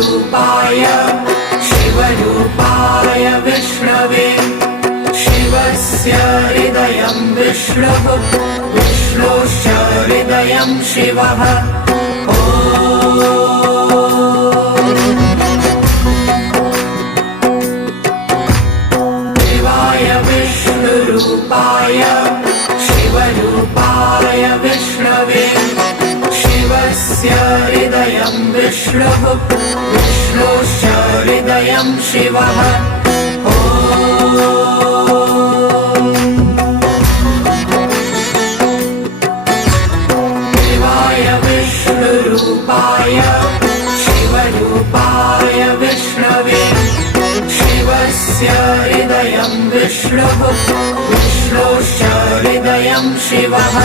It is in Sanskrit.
विष्णुरूपाय शिवरूपाय विष्णवे शिवस्य हृदयं विष्णुः विष्णोश्च हृदयं शिवः शिवाय विष्णुरूपाय शिवरूपाय विष्णवे शिवस्य हृदयं विष्णुः विष्णोश्च हृदयं शिवः शिवाय विष्णुरूपाय शिवरूपाय विष्णवे शिवस्य हृदयं विष्णुः विष्णोश्च हृदयं शिवः